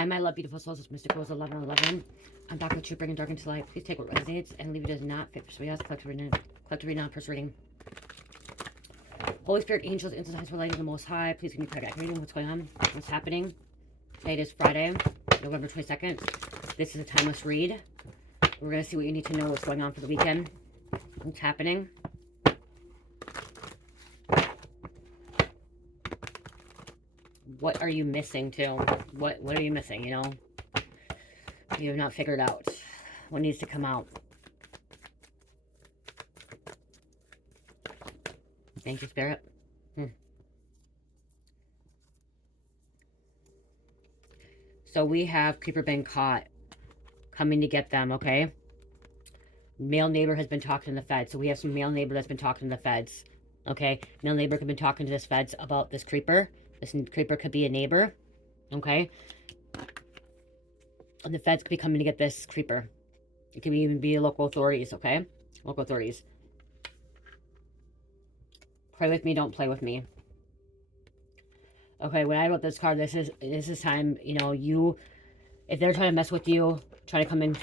Hi, my love, beautiful souls. It's Mysticals 1111. I'm back with you, bringing dark into light. Please take what resonates and leave it does not fit for somebody else. Collectively non-first reading. Holy Spirit, angels, insights, relating to the Most High. Please give me private reading. What's going on? What's happening? Today is Friday, November 22nd. This is a timeless read. We're going to see what you need to know what's going on for the weekend. What's happening? What are you missing too? What are you missing, you know? You have not figured out what needs to come out. Thank you, Spirit. So we have Creeper been caught. Coming to get them, okay? Male neighbor has been talking to the feds. So we have some male neighbor that's been talking to the feds. Okay? Male neighbor could have been talking to this feds about this creeper. This creeper could be a neighbor. Okay? And the feds could be coming to get this creeper. It could even be local authorities, okay? Local authorities. Pray with me, don't play with me. Okay, when I wrote this card, this is time, you know, if they're trying to mess with you, try to come in,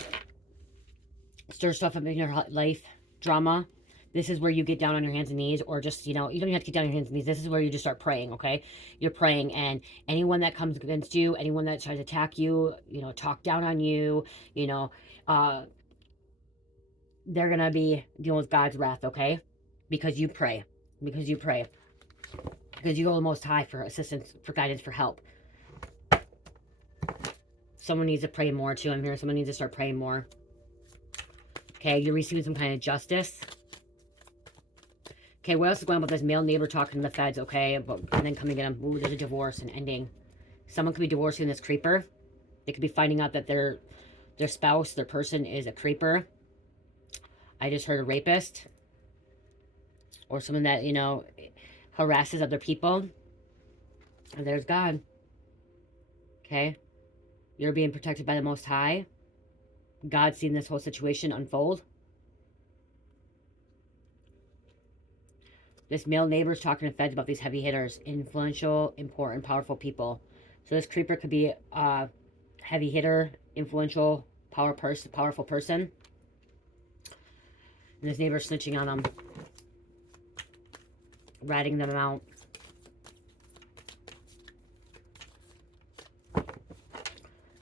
stir stuff up in your life, drama, this is where you get down on your hands and knees, or just, you know, you don't even have to get down on your hands and knees. This is where you just start praying, okay? You're praying, and anyone that comes against you, anyone that tries to attack you, you know, talk down on you, you know, they're going to be dealing with God's wrath, okay? Because you pray. Because you pray. Because you go the Most High for assistance, for guidance, for help. Someone needs to pray more too. I'm here. Someone needs to start praying more. Okay, you're receiving some kind of justice. Okay, what else is going on with this male neighbor talking to the feds, okay? And then coming in, ooh, there's a divorce and ending. Someone could be divorcing this creeper. They could be finding out that their spouse, their person is a creeper. I just heard a rapist. Or someone that, you know, harasses other people. And there's God. Okay? You're being protected by the Most High. God's seen this whole situation unfold. This male neighbor's talking to feds about these heavy hitters. Influential, important, powerful people. So this creeper could be a heavy hitter, influential, powerful person. And this neighbor's snitching on them. Ratting them out.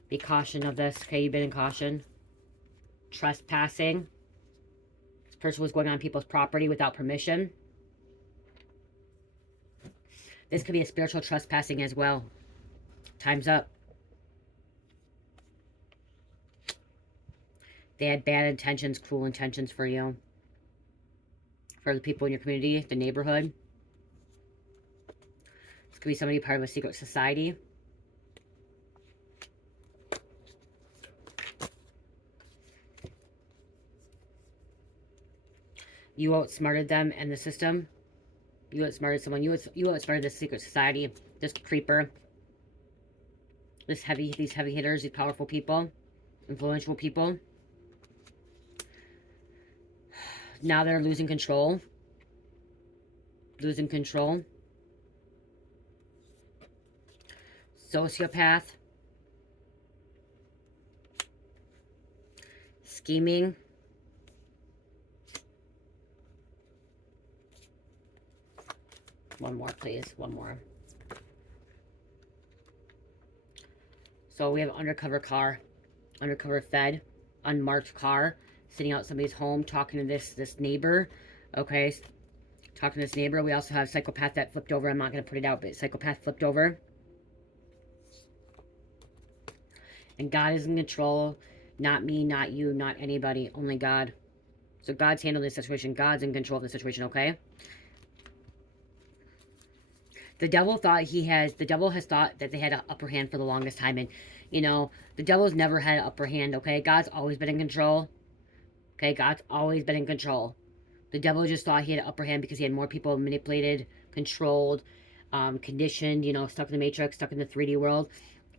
Be caution of this. Okay, you've been in caution. Trespassing. This person was going on people's property without permission. This could be a spiritual trespassing as well. Time's up. They had bad intentions, cruel intentions for you. For the people in your community, the neighborhood. This could be somebody part of a secret society. You outsmarted them and the system. You outsmarted someone. You outsmarted this secret society. This creeper. These heavy hitters, these powerful people. Influential people. Now they're losing control. Losing control. Sociopath. Scheming. One more, please. One more. So we have an undercover car. Undercover fed. Unmarked car. Sitting out somebody's home. Talking to this neighbor. Okay. Talking to this neighbor. We also have psychopath that flipped over. I'm not going to put it out, but psychopath flipped over. And God is in control. Not me, not you, not anybody. Only God. So God's handling this situation. God's in control of the situation, okay? The devil has thought that they had an upper hand for the longest time. And, you know, the devil's never had an upper hand, okay? God's always been in control. Okay, God's always been in control. The devil just thought he had an upper hand because he had more people manipulated, controlled, conditioned, you know, stuck in the matrix, stuck in the 3D world.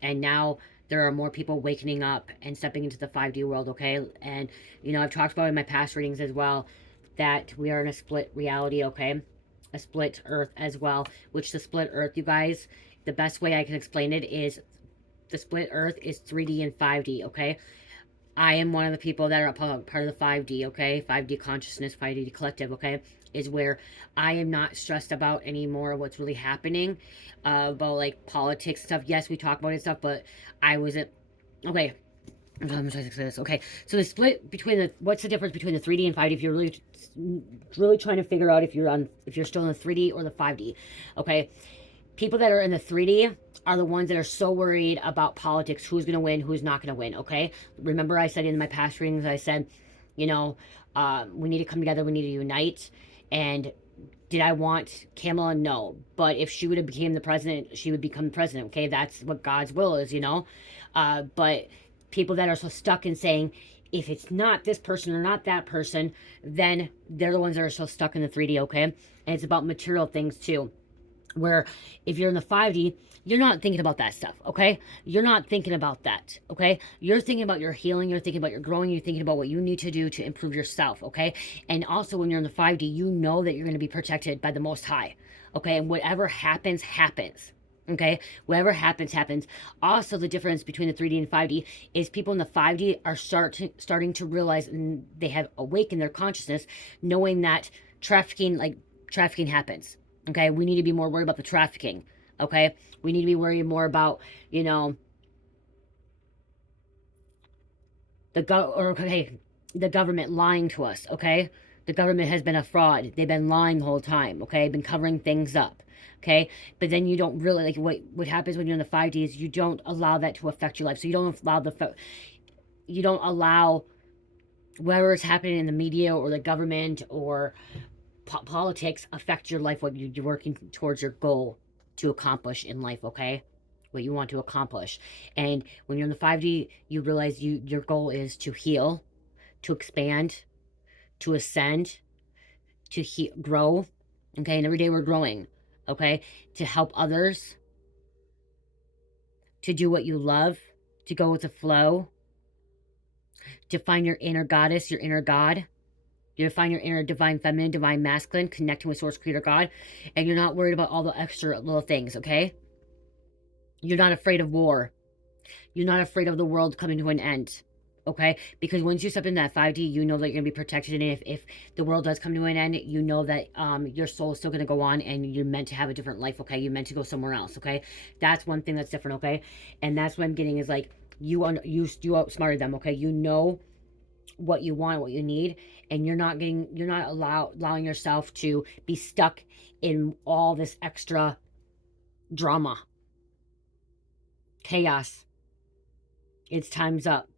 And now there are more people waking up and stepping into the 5D world, okay? And, you know, I've talked about in my past readings as well that we are in a split reality, okay? A split earth as well, which the split earth, you guys, the best way I can explain it is The split earth is 3D and 5D, okay? I am one of the people that are part of the 5D, okay? 5D consciousness, 5D collective, okay? Is where I am not stressed about anymore what's really happening, about like politics stuff. Yes, we talk about it stuff, but I wasn't, okay. I'm trying to say this. Okay, so the split between the, what's the difference between the 3D and 5D if you're really trying to figure out if you're still in the 3D or the 5D, okay? People that are in the 3D are the ones that are so worried about politics, who's going to win, who's not going to win, okay? Remember I said in my past readings, I said, you know, we need to come together, we need to unite, and did I want Kamala? No. But if she would have became the president, she would become the president, okay? That's what God's will is, you know? But people that are so stuck in saying, if it's not this person or not that person, then they're the ones that are so stuck in the 3D, okay? And it's about material things too. Where if you're in the 5D, you're not thinking about that stuff, okay? You're not thinking about that, okay? You're thinking about your healing, you're thinking about your growing, you're thinking about what you need to do to improve yourself, okay? And also when you're in the 5D, you know that you're going to be protected by the Most High, okay? And whatever happens, happens, okay? Whatever happens, happens. Also, the difference between the 3D and 5D is people in the 5D are starting to realize, and they have awakened their consciousness, knowing that trafficking happens. Okay, we need to be more worried about the trafficking. Okay, we need to be worried more about, you know, the government lying to us. Okay, the government has been a fraud. They've been lying the whole time. Okay, been covering things up. Okay, but then you don't really like what happens when you're in the 5D is you don't allow that to affect your life. So you don't allow whatever is happening in the media or the government or politics affect your life, what you're working towards your goal to accomplish in life, okay? What you want to accomplish. And when you're in the 5D, you realize your goal is to heal, to expand, to ascend, to grow, okay? And every day we're growing, okay? To help others, to do what you love, to go with the flow, to find your inner goddess, your inner God. You find your inner divine feminine, divine masculine, connecting with source creator God, and you're not worried about all the extra little things, okay? You're not afraid of war. You're not afraid of the world coming to an end, okay? Because once you step in that 5D, you know that you're going to be protected, and if the world does come to an end, you know that your soul is still going to go on, and you're meant to have a different life, okay? You're meant to go somewhere else, okay? That's one thing that's different, okay? And that's what I'm getting is like, you outsmarted them, okay? You know what you want, what you need, and you're not allowing yourself to be stuck in all this extra drama, chaos. It's time's up.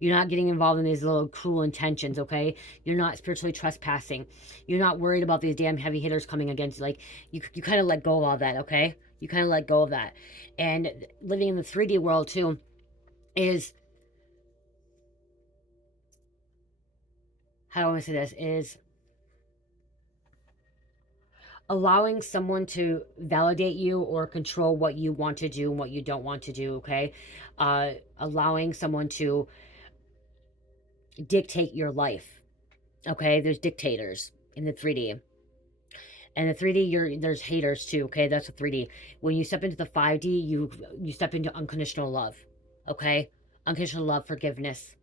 You're not getting involved in these little cruel intentions, okay? You're not spiritually trespassing. You're not worried about these damn heavy hitters coming against you. Like, you kind of let go of all that, okay? You kind of let go of that. And living in the 3D world too is, how do I want to say this, is allowing someone to validate you or control what you want to do and what you don't want to do, okay? Allowing someone to dictate your life, okay? There's dictators in the 3D. And the 3D, there's haters too, okay? That's the 3D. When you step into the 5D, you step into unconditional love, okay? Unconditional love, forgiveness,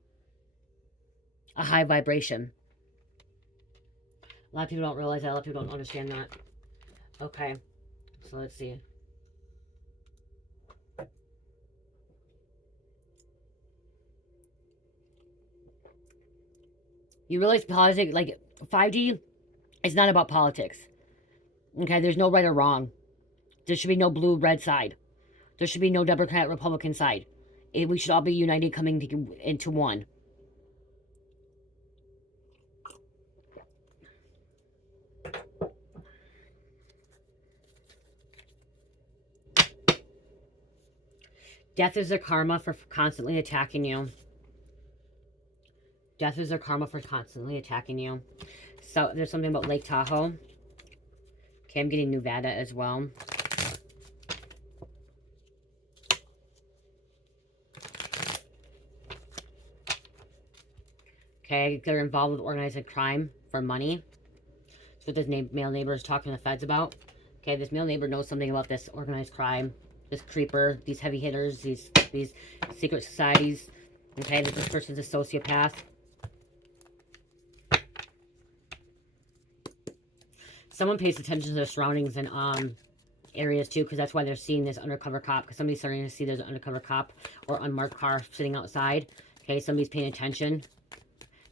a high vibration. A lot of people don't realize that. A lot of people don't understand that. Okay, so let's see. You realize politics, like 5D, is not about politics. Okay, there's no right or wrong. There should be no blue, red side. There should be no Democrat, Republican side. We should all be united, coming into one. Death is their karma for constantly attacking you. Death is their karma for constantly attacking you. So there's something about Lake Tahoe. Okay, I'm getting Nevada as well. Okay, they're involved with organized crime for money. That's what this male neighbor is talking to the feds about. Okay, this male neighbor knows something about this organized crime. This creeper, these heavy hitters, these secret societies. Okay, this person's a sociopath. Someone pays attention to their surroundings and areas too, because that's why they're seeing this undercover cop, because somebody's starting to see there's an undercover cop or unmarked car sitting outside. Okay, somebody's paying attention.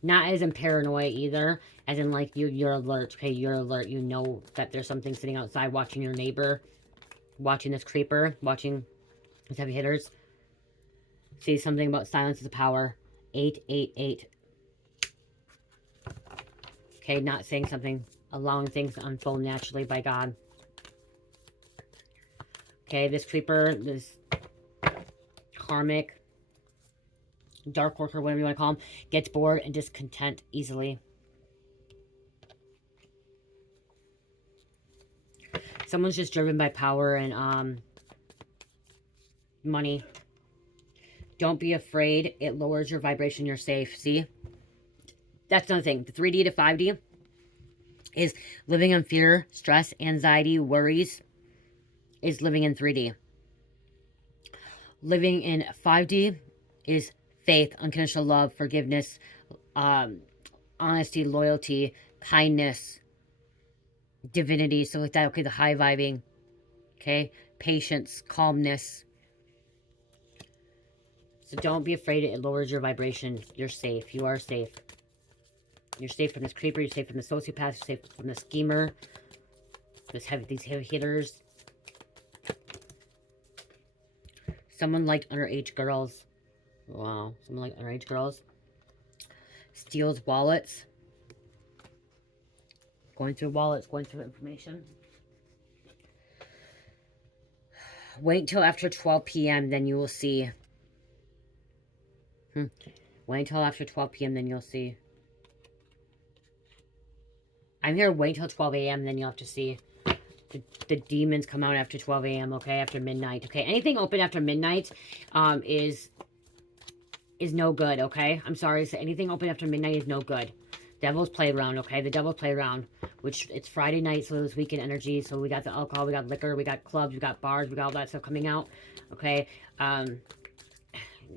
Not as in paranoia either, as in like you're alert. Okay, you're alert. You know that there's something sitting outside watching your neighbor, watching this creeper, watching these heavy hitters. See something about silence is a power. 888. Okay, not saying something, allowing things to unfold naturally by God. Okay, this creeper, this karmic, dark worker, whatever you want to call him, gets bored and discontent easily. Someone's just driven by power and money. Don't be afraid. It lowers your vibration. You're safe. See? That's another thing. The 3D to 5D is living in fear, stress, anxiety, worries, is living in 3D. Living in 5D is faith, unconditional love, forgiveness, honesty, loyalty, kindness, divinity, so like that. Okay, the high vibing. Okay, patience, calmness. So don't be afraid. It lowers your vibration. You're safe. You are safe. You're safe from this creeper. You're safe from the sociopath. You're safe from the schemer. These heavy hitters. Someone liked underage girls. Wow. Someone liked underage girls. Steals wallets. Going through wallets. Going through information. Wait until after 12 p.m. Then you will see. Wait until after 12 p.m. Then you'll see. I'm here wait until 12 a.m. Then you'll have to see. The demons come out after 12 a.m. Okay, after midnight. Okay, anything open after midnight is no good. Okay, I'm sorry. So anything open after midnight is no good. Devil's playground. Okay, the devil's playground. Which it's Friday night, so it's weekend energy. So we got the alcohol, we got liquor, we got clubs, we got bars, we got all that stuff coming out. Okay,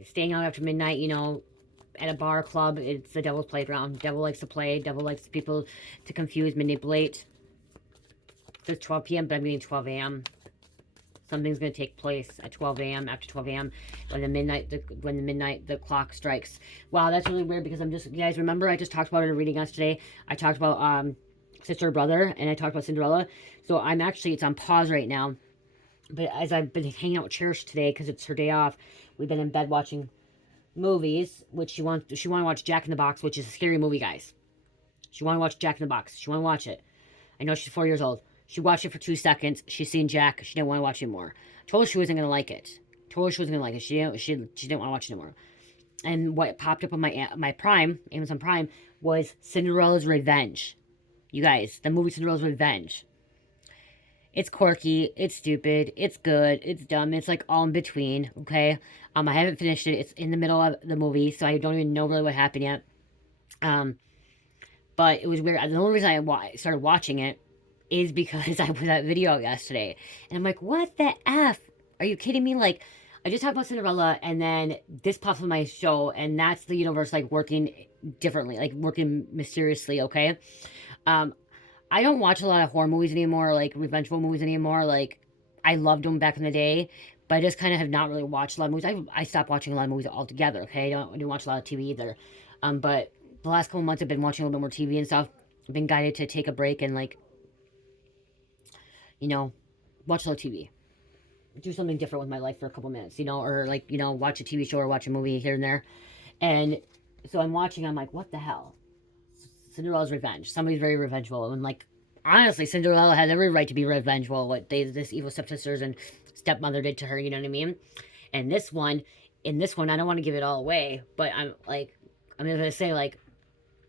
staying out after midnight, you know, at a bar, club, it's the devil's playground. Devil likes to play. Devil likes people to confuse, manipulate. It's 12 p.m., but I'm getting 12 a.m. Something's going to take place at 12 a.m., after 12 a.m., when the midnight clock strikes. Wow, that's really weird because you guys remember I just talked about it in a reading yesterday. I talked about sister or brother, and I talked about Cinderella. So it's on pause right now. But as I've been hanging out with Cherish today, because it's her day off, we've been in bed watching movies, which she want to watch Jack in the Box, which is a scary movie, guys. She want to watch Jack in the Box. She want to watch it. I know she's 4 years old. She watched it for 2 seconds. She's seen Jack. She didn't want to watch it anymore. Told her she wasn't going to like it. She didn't want to watch it anymore. And what popped up on my Prime, Amazon Prime, was Cinderella's Revenge. You guys, the movie Cinderella's Revenge. It's quirky, it's stupid, it's good, it's dumb, it's like all in between, okay? I haven't finished it. It's in the middle of the movie, so I don't even know really what happened yet. But it was weird. The only reason I started watching it is because I put that video out yesterday. And I'm like, what the F? Are you kidding me? Like, I just talked about Cinderella, and then this pops on my show, and that's the universe, like, working differently, like, working mysteriously, okay? I don't watch a lot of horror movies anymore, like revengeful movies anymore. Like, I loved them back in the day, but I just kind of have not really watched a lot of movies. I stopped watching a lot of movies altogether, okay? I didn't watch a lot of TV either. But the last couple months I've been watching a little bit more TV and stuff. I've been guided to take a break and, like, you know, watch a little TV. Do something different with my life for a couple minutes, you know, or, like, you know, watch a TV show or watch a movie here and there. And so I'm watching, I'm like, what the hell? Cinderella's Revenge. Somebody's very revengeful. And, like, honestly, Cinderella had every right to be revengeful. What this evil stepsisters and stepmother did to her, you know what I mean? And in this one, I don't want to give it all away, but I'm going to say, like,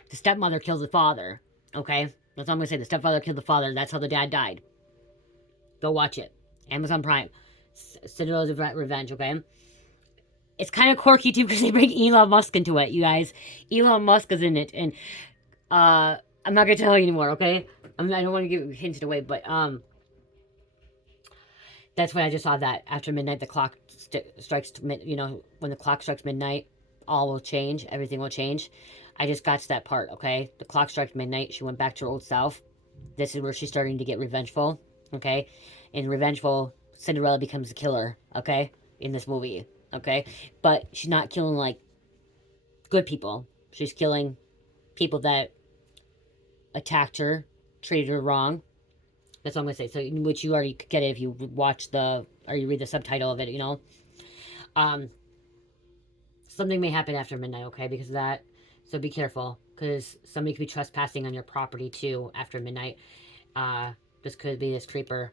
the stepmother kills the father, okay? That's all I'm going to say. The stepfather killed the father. That's how the dad died. Go watch it. Amazon Prime. Cinderella's Revenge, okay? It's kind of quirky, too, because they bring Elon Musk into it, you guys. Elon Musk is in it, and I'm not gonna tell you anymore, okay? I don't want to give hinted away, but That's when I just saw that after midnight, the clock strikes, you know, when the clock strikes midnight, all will change. Everything will change. I just got to that part, okay? The clock struck midnight. She went back to her old self. This is where she's starting to get revengeful, okay? And revengeful, Cinderella becomes the killer, okay? In this movie, okay? But she's not killing, like, good people. She's killing people that attacked her, treated her wrong. That's all I'm gonna say. So, which you already get it if you watch the or you read the subtitle of it. You know, um, something may happen after midnight. Okay, because of that. So be careful because somebody could be trespassing on your property too after midnight. Uh, this could be this creeper.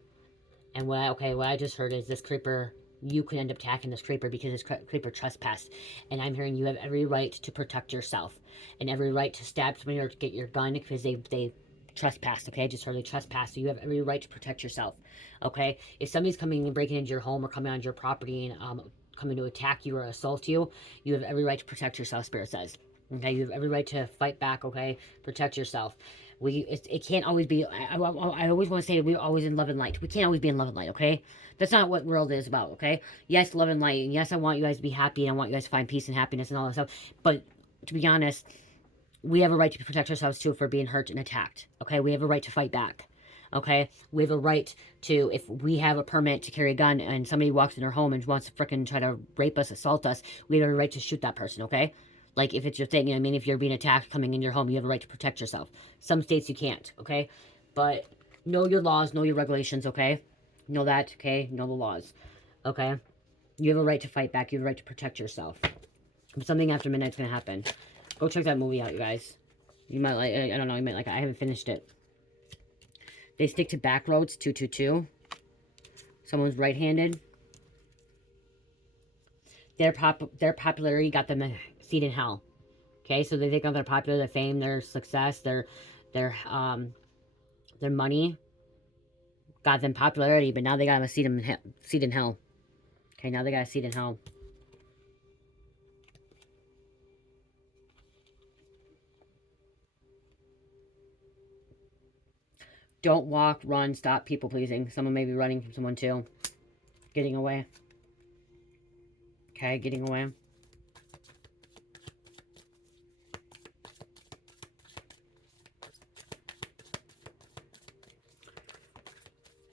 And what I just heard is this creeper. You could end up attacking this creeper because this creeper trespassed. And I'm hearing you have every right to protect yourself and every right to stab somebody or to get your gun because they trespassed. Okay, I just heard they trespassed. So you have every right to protect yourself. Okay, if somebody's coming and breaking into your home or coming onto your property and coming to attack you or assault you, you have every right to protect yourself. Spirit says. Okay, you have every right to fight back. Okay, protect yourself. It can't always be. I always want to say we're always in love and light. We can't always be in love and light. Okay, that's not what world is about. Okay, yes, love and light, and yes, I want you guys to be happy, and I want you guys to find peace and happiness and all that stuff. But to be honest, we have a right to protect ourselves too for being hurt and attacked. Okay, we have a right to fight back. Okay, we have a right to, if we have a permit to carry a gun and somebody walks in our home and wants to frickin' try to rape us, assault us, we have a right to shoot that person. Okay, like if it's your thing, you know what I mean. If you're being attacked coming in your home, you have a right to protect yourself. Some states you can't. Okay, but know your laws, know your regulations. Okay, know that. Okay, know the laws. Okay, you have a right to fight back. You have a right to protect yourself. But something after midnight's gonna happen. Go check that movie out, you guys. You might like. I don't know. You might like it. I haven't finished it. They stick to back roads. 222. Someone's right-handed. Their popularity got them a seat in hell. Okay, so they think of their popular, their fame, their success, their money got them popularity, but now they got a seat in hell. Okay, now they got a seat in hell. Don't walk, run, stop people pleasing. Someone may be running from someone too. Getting away. Okay, getting away.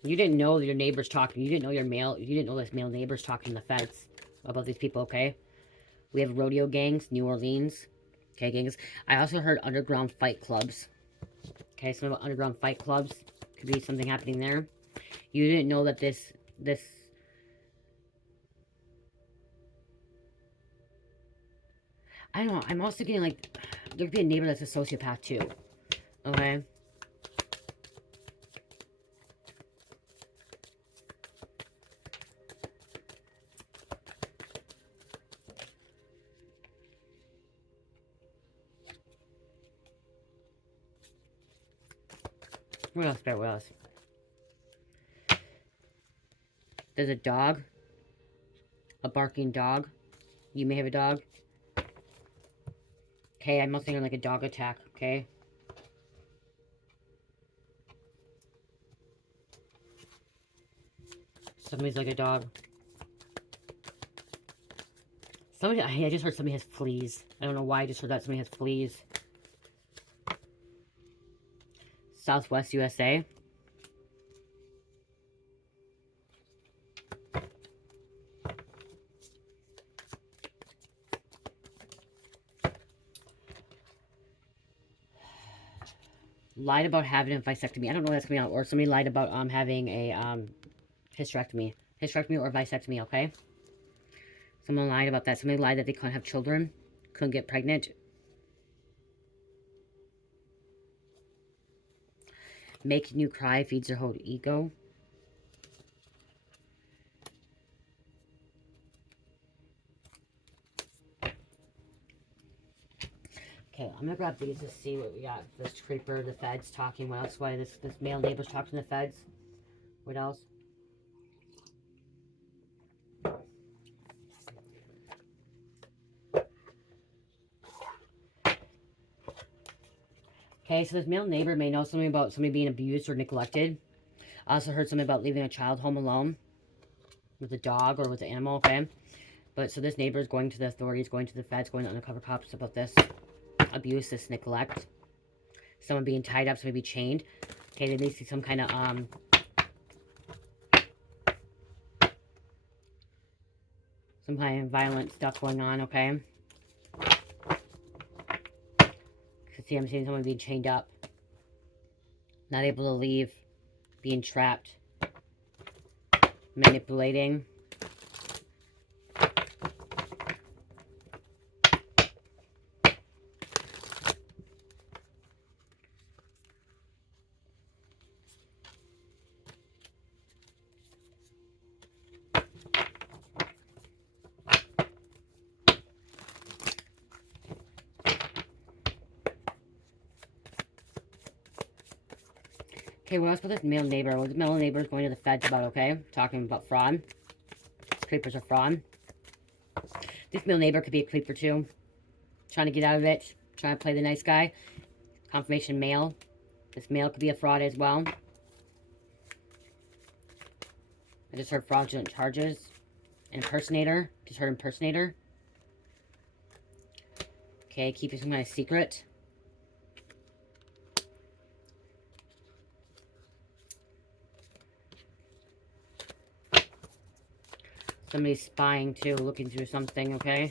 You didn't know your neighbor's talking. You didn't know you didn't know this male neighbor's talking to the feds about these people, okay? We have rodeo gangs, New Orleans. Okay, gangs. I also heard underground fight clubs. Okay, some about underground fight clubs. Could be something happening there. You didn't know that this I don't know. I'm also getting like there could be a neighbor that's a sociopath too. Okay. What else, Bear? What else? There's a dog. A barking dog. You may have a dog. Okay, I'm mostly on like a dog attack, okay? Somebody's like a dog. Somebody, I just heard somebody has fleas. I don't know why I just heard that somebody has fleas. Southwest USA. Lied about having a vasectomy. I don't know what that's coming out. Or somebody lied about having a hysterectomy. Hysterectomy or vasectomy, okay? Someone lied about that. Somebody lied that they couldn't have children. Couldn't get pregnant. Making you cry feeds your whole ego. Okay, I'm gonna grab these to see what we got. This creeper, the feds talking. What else? Why this male neighbor's talking to the feds? What else? Okay, so this male neighbor may know something about somebody being abused or neglected. I also heard something about leaving a child home alone. with a dog or with an animal, okay? But so this neighbor is going to the authorities, going to the feds, going to undercover cops about this abuse, this neglect. Someone being tied up, somebody be chained. Okay, they may see some kind of violent stuff going on, okay? See, I'm seeing someone being chained up. Not able to leave. Being trapped. Manipulating. Okay, what else about this male neighbor? What the male neighbor is going to the feds about, okay? Talking about fraud. Creepers are fraud. This male neighbor could be a creeper too. Trying to get out of it. Trying to play the nice guy. Confirmation male. This male could be a fraud as well. I just heard fraudulent charges. Impersonator. Just heard impersonator. Okay, keeping some kind of secret. Somebody's spying too, looking through something, okay?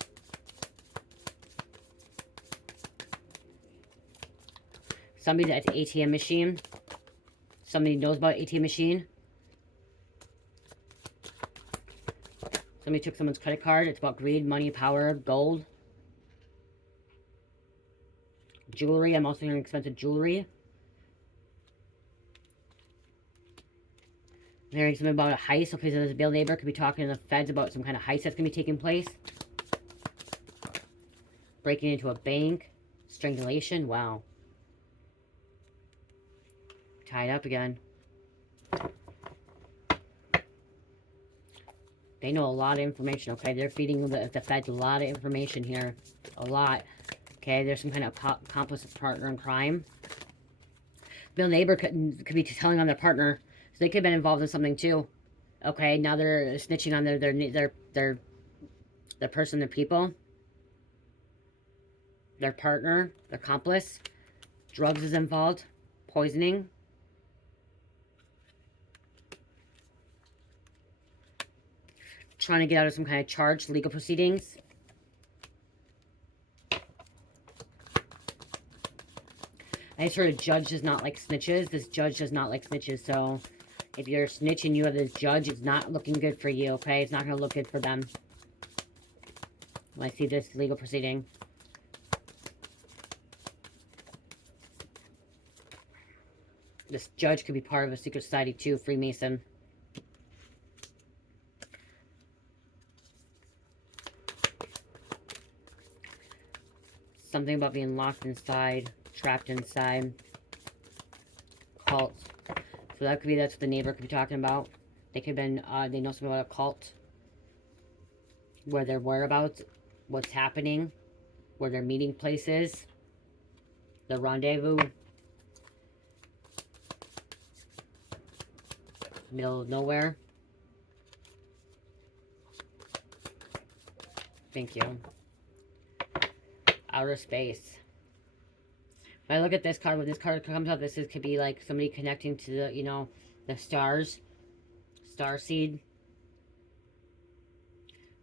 Somebody's at the ATM machine. Somebody knows about ATM machine. Somebody took someone's credit card. It's about greed, money, power, gold. Jewelry. I'm also hearing expensive jewelry. I'm hearing something about a heist. Okay, so this male neighbor could be talking to the feds about some kind of heist that's going to be taking place. Breaking into a bank. Strangulation. Wow. Tied up again. They know a lot of information, okay? They're feeding the feds a lot of information here. A lot. Okay, there's some kind of accomplice partner in crime. Male neighbor could be telling on their partner. So they could have been involved in something too. Okay, now they're snitching on their person, their people. Their partner, their accomplice. Drugs is involved. Poisoning. Trying to get out of some kind of charge, legal proceedings. I just heard a judge does not like snitches. This judge does not like snitches, so if you're a snitch and you have this judge, it's not looking good for you, okay? It's not going to look good for them. When I see this legal proceeding. This judge could be part of a secret society too, Freemason. Something about being locked inside, trapped inside. Cult. So that could be, that's what the neighbor could be talking about. They could have been, they know something about a cult. Where their whereabouts, what's happening, where their meeting place is. The rendezvous. Middle of nowhere. Thank you. Outer space. If I look at this card, when this card comes out, could be like somebody connecting to the, you know, the stars. Starseed.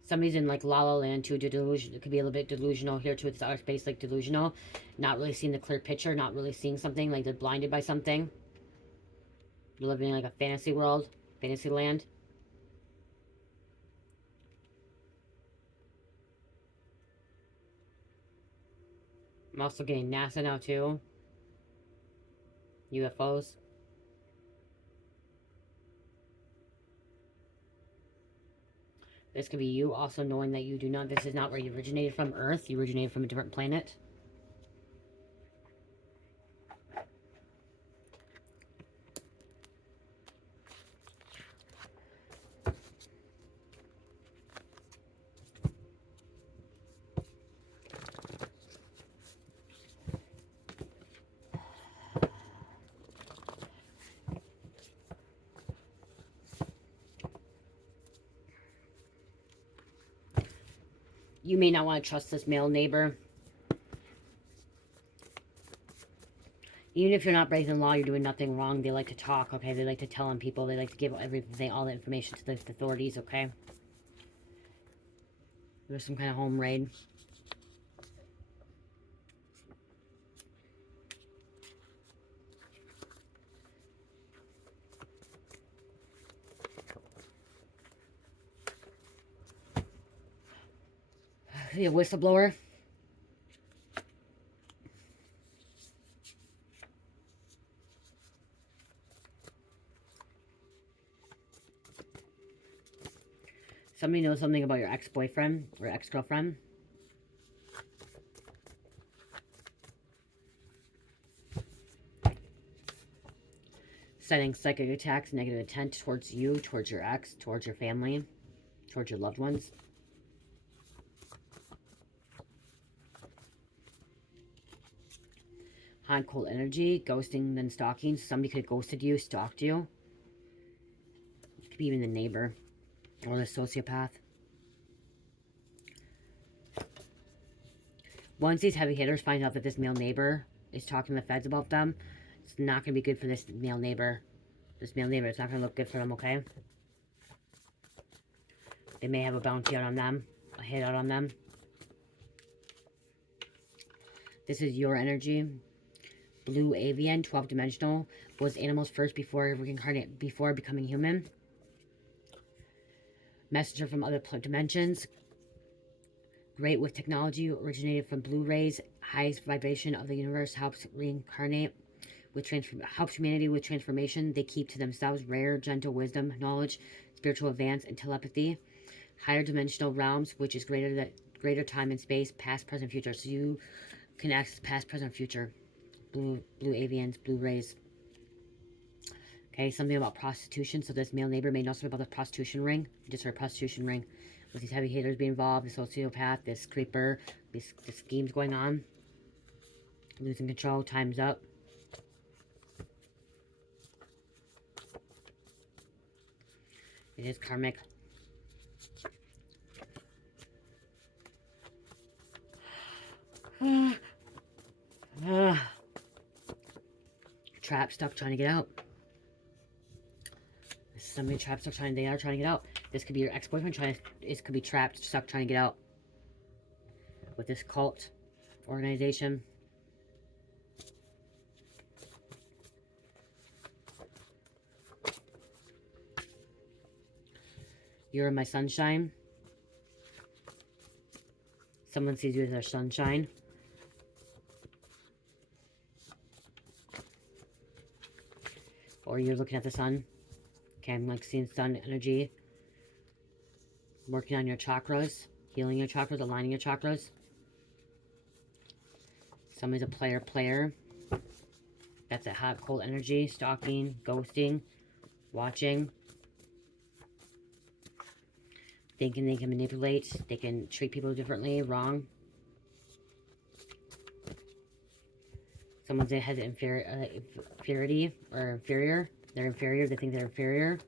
Somebody's in like La La Land too, delusion. It could be a little bit delusional here too. It's outer space, like delusional. Not really seeing the clear picture, not really seeing something, like they're blinded by something. You're living in like a fantasy world, fantasy land. I'm also getting NASA now too. UFOs. This could be you also knowing that you do not, this is not where you originated from, Earth. You originated from a different planet. You may not want to trust this male neighbor. Even if you're not breaking the law, you're doing nothing wrong. They like to talk, okay? They like to tell on people. They like to give everything, all the information to the authorities, okay? There's some kind of home raid. A whistleblower. Somebody knows something about your ex-boyfriend or ex-girlfriend. Setting psychic attacks, negative intent towards you, towards your ex, towards your family, towards your loved ones. Hot and cold energy, ghosting, then stalking. Somebody could have ghosted you, stalked you. It could be even the neighbor or the sociopath. Once these heavy hitters find out that this male neighbor is talking to the feds about them, it's not going to be good for this male neighbor. This male neighbor, it's not going to look good for them, okay? They may have a bounty out on them, a hit out on them. This is your energy. Blue avian, 12-dimensional, was animals first before reincarnate, before becoming human. Messenger from other dimensions. Great with technology, originated from blue rays. Highest vibration of the universe, helps reincarnate with helps humanity with transformation. They keep to themselves rare, gentle wisdom, knowledge, spiritual advance, and telepathy. Higher dimensional realms, which is greater time and space, past, present, future. So you can access past, present, future. Blue avians, blue rays. Okay, something about prostitution. So this male neighbor may know something about the prostitution ring. You just heard prostitution ring. With these heavy hitters being involved, the sociopath, this creeper, these schemes going on. Losing control, time's up. It is karmic. Trapped, stuck, trying to get out. Somebody trapped, stuck, they are trying to get out. This could be your ex-boyfriend it could be trapped, stuck, trying to get out. With this cult organization. You're my sunshine. Someone sees you as their sunshine. Or you're looking at the sun. Okay, I'm like seeing sun energy. Working on your chakras. Healing your chakras, aligning your chakras. Somebody's a player. That's a hot, cold energy. Stalking, ghosting, watching. Thinking they can manipulate. They can treat people differently, wrong. Someone that has inferiority or inferior. They're inferior. They think they're inferior.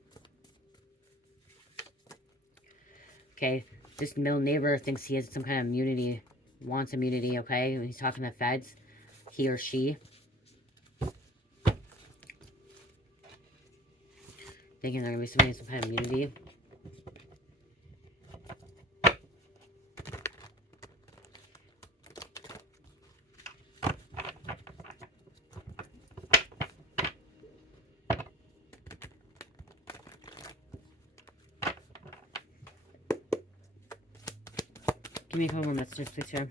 Okay. This middle neighbor thinks he has some kind of immunity. Wants immunity, okay? When he's talking to the feds. He or she. Thinking they're going to be somebody with some kind of immunity. Give me a couple more messages, please, here.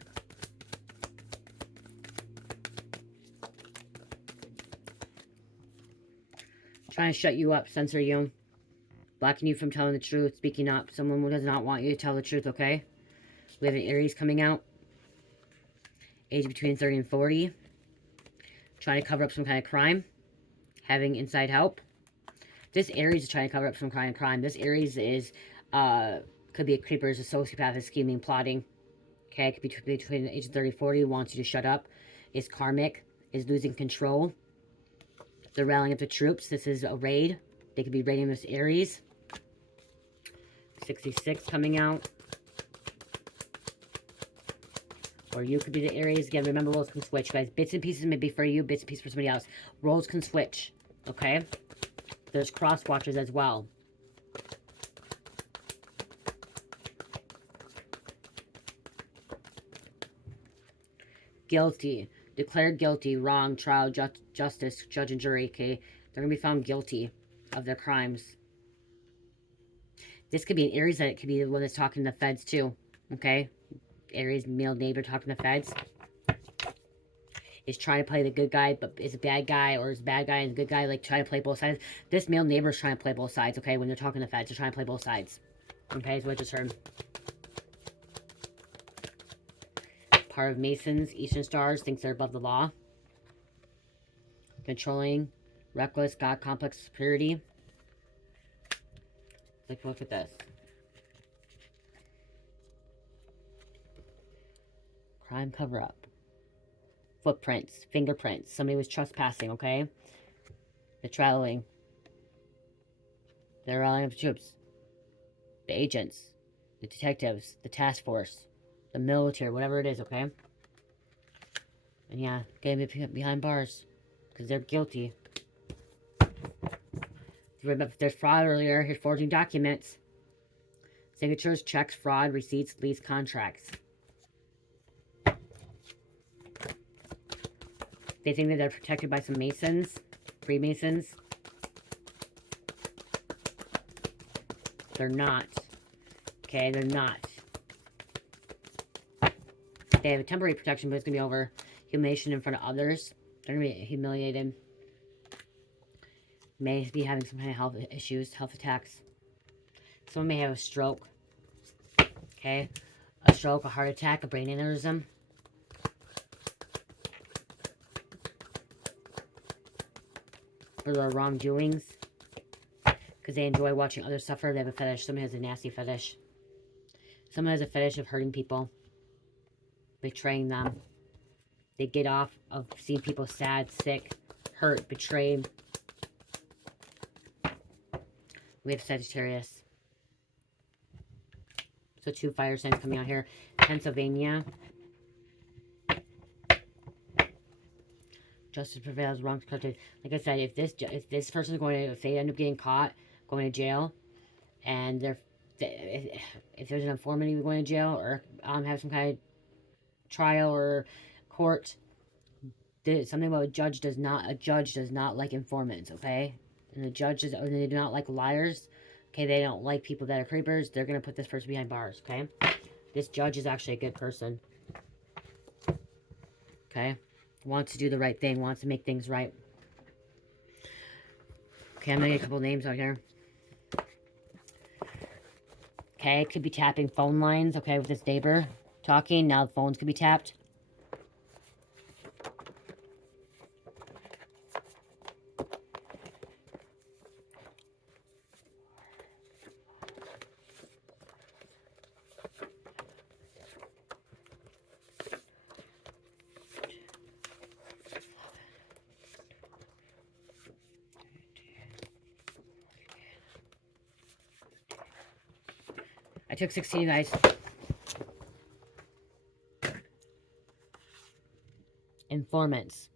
Trying to shut you up, censor you. Blocking you from telling the truth, speaking up. Someone who does not want you to tell the truth, okay? We have an Aries coming out. Age between 30 and 40. Trying to cover up some kind of crime. Having inside help. This Aries is trying to cover up some kind of crime. This Aries is, could be a creeper, is a sociopath, is scheming, plotting. Okay, it could be between the age of 30 and 40, wants you to shut up. Is karmic, is losing control. They're rallying up the troops. This is a raid. They could be raiding this Aries. 66 coming out. Or you could be the Aries. Again, remember, roles can switch, guys. Bits and pieces may be for you, bits and pieces for somebody else. Roles can switch, okay? There's cross watchers as well. Guilty. Declared guilty. Wrong. Trial. Justice. Judge and jury, okay? They're going to be found guilty of their crimes. This could be an Aries, that it could be the one that's talking to the feds, too, okay? Aries, male neighbor talking to the feds. Is trying to play the good guy, but is a bad guy, or is a bad guy and a good guy, like, trying to play both sides. This male neighbor is trying to play both sides, okay? When they're talking to the feds, they're trying to play both sides. Okay, is what I just heard. Part of Masons, Eastern Stars, thinks they're above the law. Controlling, reckless, God complex, superiority. Let's look at this. Crime cover-up. Footprints, fingerprints. Somebody was trespassing, okay? The traveling. They're rallying up the troops. The agents. The detectives. The task force. The military. Whatever it is, okay? And yeah, getting behind bars. Because they're guilty. Remember, there's fraud earlier. Here's forging documents. Signatures, checks, fraud, receipts, lease contracts. They think that they're protected by some Masons, Freemasons. They're not. Okay, they're not. They have a temporary protection, but it's going to be over humiliation in front of others. They're going to be humiliated. May be having some kind of health issues, health attacks. Someone may have a stroke. Okay, a stroke, a heart attack, a brain aneurysm. For their wrongdoings, because they enjoy watching others suffer. They have a fetish. Someone has a nasty fetish. Someone has a fetish of hurting people, betraying them. They get off of seeing people sad, sick, hurt, betrayed. We have Sagittarius. So 2 fire signs coming out here. Pennsylvania. Justice prevails, wrongs corrected. Like I said, if this person is going to, if they end up getting caught, going to jail, and if there's an informant going to jail, or have some kind of trial or court, something about a judge does not like informants, okay? And the judges, they do not like liars, okay? They don't like people that are creepers. They're going to put this person behind bars, okay? This judge is actually a good person, okay? Wants to do the right thing, wants to make things right. Okay, I'm going to get a couple names out here. Okay, could be tapping phone lines, okay, with this neighbor talking. Now the phones could be tapped. I took 16, guys. Informants,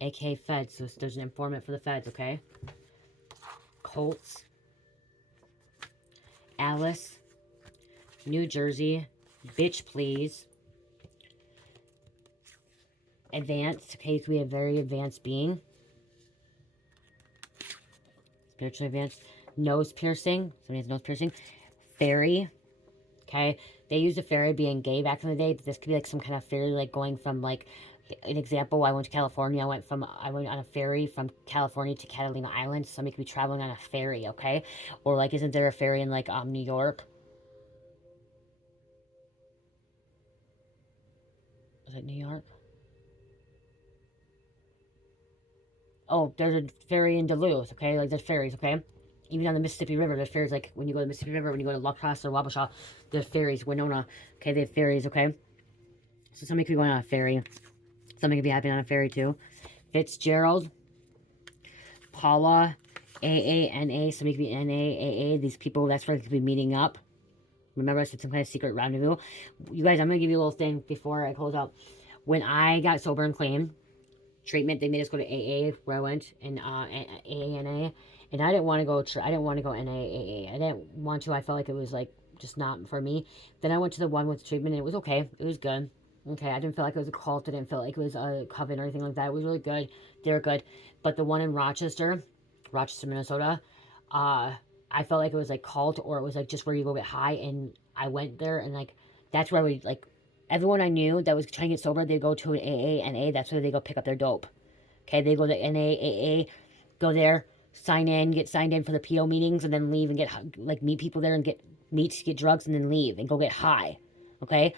aka feds. So there's an informant for the feds, okay? Colts, Alice, New Jersey, bitch please, advanced, okay, so we have very advanced being, spiritually advanced, nose piercing, somebody has nose piercing, fairy, okay, they used a fairy being gay back in the day, but this could be like some kind of fairy, like going from, like, an example, I went to California, I went on a ferry from California to Catalina Island, so somebody could be traveling on a ferry, okay, or, like, isn't there a ferry in, like, New York? Is it New York? Oh, there's a ferry in Duluth, okay? Like, there's ferries, okay? Even on the Mississippi River, there's ferries, like, when you go to the Mississippi River, when you go to La Crosse or Wabasha, there's ferries, Winona, okay? They have ferries, okay? So somebody could be going on a ferry. Somebody could be happening on a ferry, too. Fitzgerald, Paula, AANA, somebody could be NAAA. These people, that's where they could be meeting up. Remember I said some kind of secret rendezvous? You guys, I'm going to give you a little thing before I close out. When I got sober and clean, treatment, they made us go to AA, where I went, and AANA, and I didn't want to go, I didn't want to go NAAA. I didn't want to. I felt like it was, like, just not for me. Then I went to the one with treatment, and it was okay. It was good. Okay, I didn't feel like it was a cult. I didn't feel like it was a coven or anything like that. It was really good. They were good. But the one in Rochester, Minnesota, I felt like it was like cult, or it was like just where you go get high. And I went there, and like that's where we like everyone I knew that was trying to get sober, they go to an AA and A. That's where they go pick up their dope. Okay, they go to NAAA, go there, sign in, get signed in for the PO meetings, and then leave and get like meet people there and get drugs and then leave and go get high. Okay,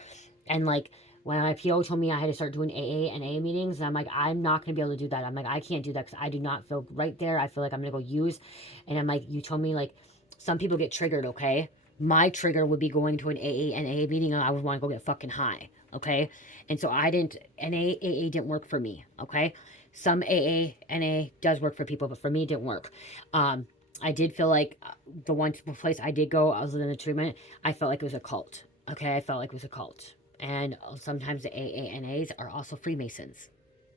and like when my PO told me I had to start doing AA and A meetings, and I'm like, I'm not going to be able to do that. I'm like, I can't do that because I do not feel right there. I feel like I'm going to go use. And I'm like, you told me, like, some people get triggered, okay? My trigger would be going to an AA and A meeting, and I would want to go get fucking high, okay? And so I didn't, AA didn't work for me, okay? Some AA and A does work for people, but for me, it didn't work. I did feel like the one place I did go, other than the treatment, I felt like it was a cult, okay? I felt like it was a cult. And sometimes the AANAs are also Freemasons,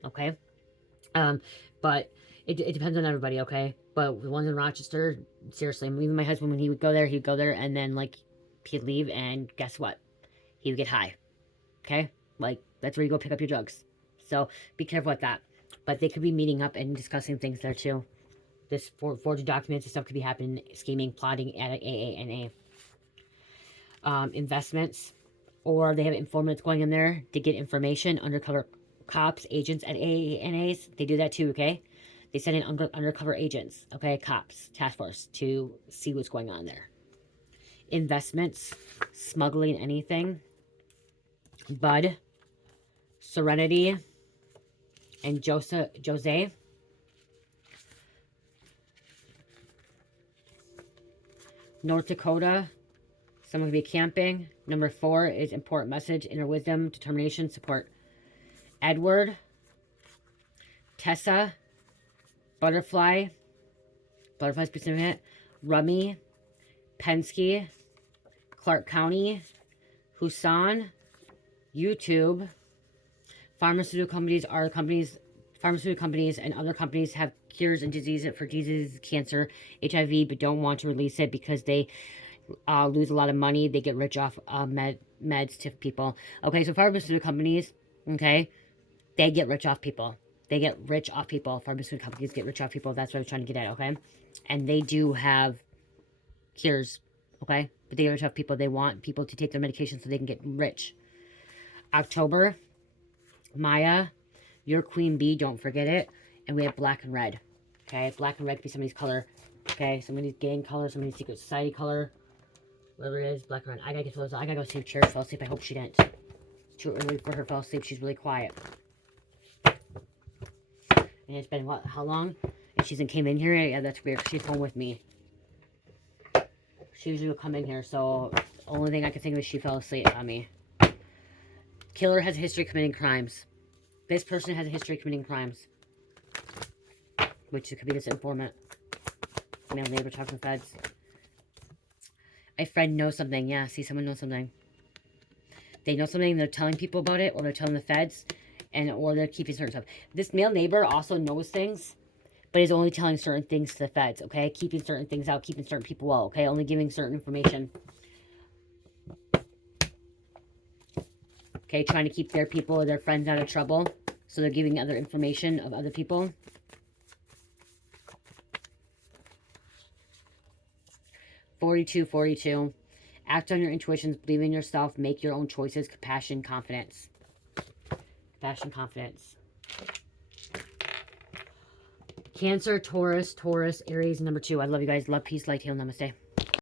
okay? But it depends on everybody, okay? But the ones in Rochester, seriously, even my husband, when he would go there, and then, like, he'd leave, and guess what? He would get high, okay? Like, that's where you go pick up your drugs. So, be careful with that. But they could be meeting up and discussing things there, too. This forging documents and stuff could be happening, scheming, plotting at AANA. Investments, or they have informants going in there to get information, undercover cops, agents at AANAs. They do that too, okay? They send in undercover agents, okay? Cops, task force, to see what's going on there. Investments, smuggling anything. Bud, Serenity, and Jose. North Dakota, someone could be camping. Number 4 is important message, inner wisdom, determination, support. Edward, Tessa, Butterfly, Butterfly specific, Rummy, Penske, Clark County, Husan, YouTube. Pharmaceutical companies and other companies have cures and diseases for diseases, cancer, HIV, but don't want to release it because they lose a lot of money. They get rich off meds to people. Okay, so pharmaceutical companies, okay, they get rich off people. They get rich off people. Pharmaceutical companies get rich off people. That's what I was trying to get at, okay? And they do have cures, okay? But they get rich off people. They want people to take their medication so they can get rich. October, Maya, your queen bee, don't forget it. And we have black and red, okay? Black and red could be somebody's color, okay? Somebody's gang color, somebody's secret society color. Whatever it is, black and red. I gotta go see if Cherry fell asleep. I hope she didn't. It's too early for her to fall asleep. She's really quiet. And it's been, what, how long? And she came in here? Yeah, that's weird. She's home with me. She usually will come in here, so the only thing I can think of is she fell asleep on me. Killer has a history of committing crimes. This person has a history of committing crimes. Which could be this informant. Male neighbor talking to feds. A friend knows something. Yeah, see, someone knows something. They know something, they're telling people about it, or they're telling the feds, or they're keeping certain stuff. This male neighbor also knows things, but is only telling certain things to the feds, okay? Keeping certain things out, keeping certain people out, okay? Only giving certain information. Okay, trying to keep their people or their friends out of trouble. So they're giving other information of other people. (42) Act on your intuitions, believe in yourself, make your own choices, compassion, confidence. Compassion, confidence. Cancer, Taurus, Aries, number 2. I love you guys. Love, peace, light, heal, namaste.